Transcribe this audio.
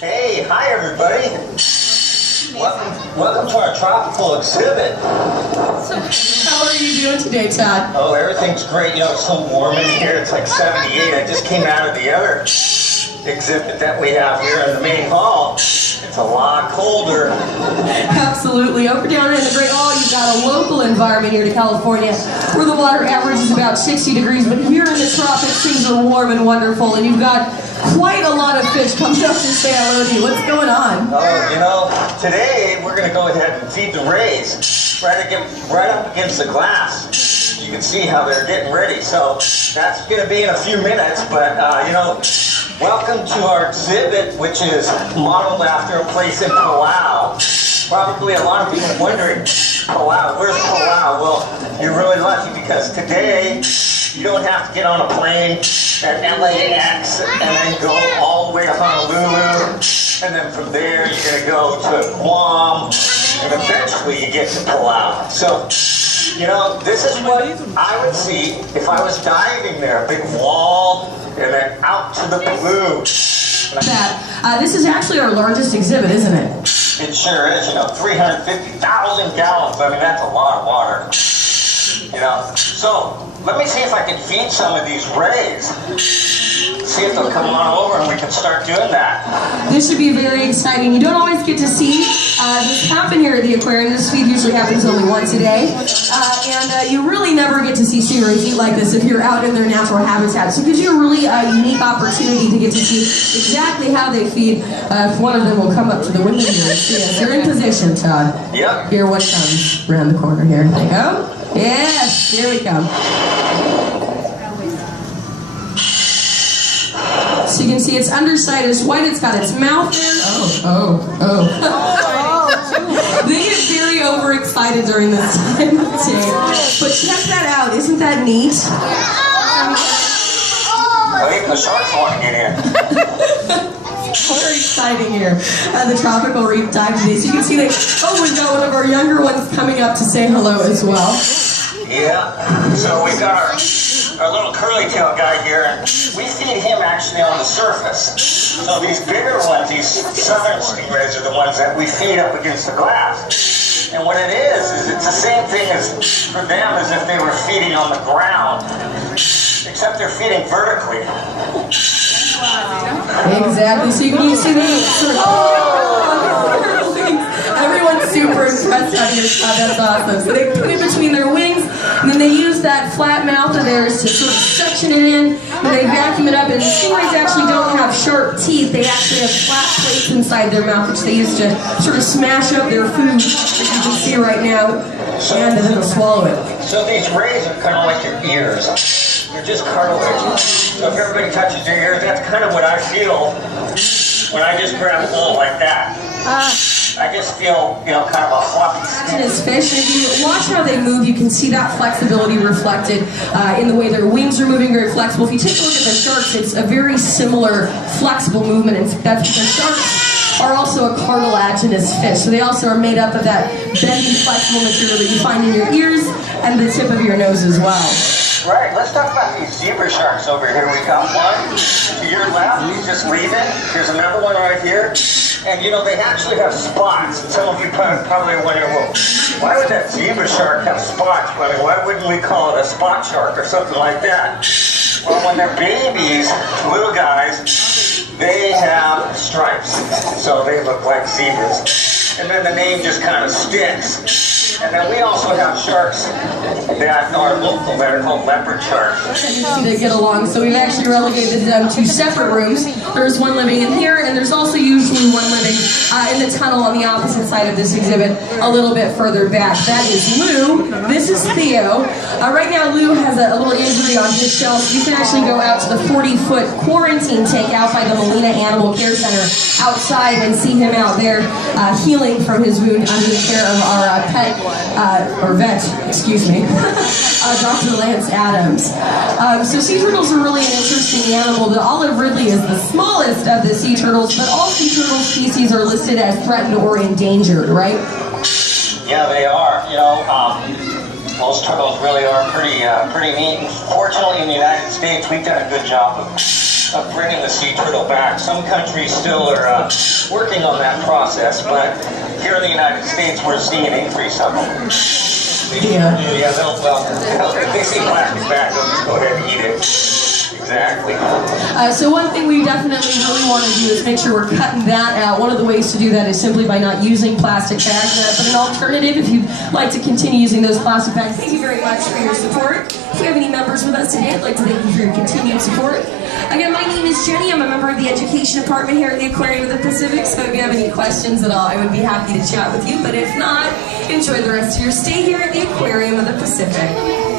Hey, hi everybody. Welcome to our tropical exhibit. So, how are you doing today, Todd? Oh, everything's great. You know, it's so warm in here. It's like 78. I just came out of the other exhibit that we have here in the main hall. It's a lot colder. Absolutely. Over down in the Great Hall, you've got a local environment here to California where the water averages about 60 degrees, but here in the tropics, things are warm and wonderful, and you've got quite a lot of fish coming up to say hello to you. What's going on? Oh, you know, today we're going to go ahead and feed the rays right up against the glass. You can see how they're getting ready. So that's going to be in a few minutes, but you know, welcome to our exhibit, which is modeled after a place in Palau. Probably a lot of people wondering, Palau, where's Palau? Well, you're really lucky because today you don't have to get on a plane at LAX and then go all the way to Honolulu, and then from there you're going to go to Guam, and eventually you get to Palau. So, you know, this is what I would see if I was diving there. A big wall, and then out to the blue. This is actually our largest exhibit, isn't it? It sure is. You know, 350,000 gallons. I mean, that's a lot of water. You know, so let me see if I can feed some of these rays. See if they'll come on over and we can start doing that. This should be very exciting. You don't always get to see this happen here at the aquarium. This feed usually happens only once a day. And you really never get to see stingrays eat like this if you're out in their natural habitat. So it gives you a really unique opportunity to get to see exactly how they feed. If one of them will come up to the window here and see us. You're in position, Todd. Yep. Here one comes around the corner here. There you go. Yes, here we come. So you can see its underside is white, it's got its mouth there. Oh. They get very overexcited during this time of day. But check that out, isn't that neat? Oh, even the sharks want to get in. Very exciting here at the Tropical Reef dive today. So you can see that, we've got one of our younger ones coming up to say hello as well. Yeah, so we've got our little curly tail guy here, and we feed him actually on the surface. So these bigger ones, these southern stingrays, are the ones that we feed up against the glass. And what it is it's the same thing as for them as if they were feeding on the ground, except they're feeding vertically. Exactly, so you can see the sort of everyone's super impressed out here. That's awesome. So they put it between their wings, and then they use that flat mouth of theirs to sort of suction it in, and they vacuum it up. And stingrays actually don't have sharp teeth. They actually have flat plates inside their mouth, which they use to sort of smash up their food, as you can see right now, and then they'll swallow it. So these rays are kind of like your ears. They're just cartilage. So if everybody touches your ears, that's kind of what I feel when I just grab a hole like that. I just feel, you know, kind of a fluffy skin. His fish, and if you watch how they move, you can see that flexibility reflected in the way their wings are moving, very flexible. If you take a look at the sharks, it's a very similar flexible movement, and that's because sharks are also a cartilaginous fish. So they also are made up of that bendy, flexible material that you find in your ears and the tip of your nose as well. Right, let's talk about these zebra sharks over here. We got one to your left, he's just leaving. There's another one right here. And you know, they actually have spots. And some of you probably wonder, well, why would that zebra shark have spots? I mean, why wouldn't we call it a spot shark or something like that? Well, when they're babies, little guys, they have stripes. So they look like zebras. And then the name just kind of sticks. And then we also have sharks that are local, that are called leopard sharks. They get along, so we've actually relegated them to separate rooms. There's one living in here, and there's also usually one living in the tunnel on the opposite side of this exhibit, a little bit further back. That is Lou. This is Theo. Right now, Lou has a little injury on his shell, so you can actually go out to the 40-foot quarantine tank out by the Molina Animal Care Center outside and see him out there healing from his wound under the care of our pet or vet, excuse me, Dr. Lance Adams. So sea turtles are really an interesting animal. The olive ridley is the smallest of the sea turtles, but all sea turtle species are listed as threatened or endangered, right? Yeah, they are. You know, most turtles really are pretty neat. And fortunately, in the United States, we've done a good job of bringing the sea turtle back. Some countries still are working on that process, but here in the United States, we're seeing an increase of them. Yeah, if they see plastic back, they'll just go ahead and eat it. Exactly. So one thing we definitely really want to do is make sure we're cutting that out. One of the ways to do that is simply by not using plastic bags. But an alternative, if you'd like to continue using those plastic bags, thank you very much for your support. If we have any members with us today, I'd like to thank you for your continued support. Again, my name is Jenny. I'm a member of the Education Department here at the Aquarium of the Pacific, so if you have any questions at all, I would be happy to chat with you. But if not, enjoy the rest of your stay here at the Aquarium of the Pacific.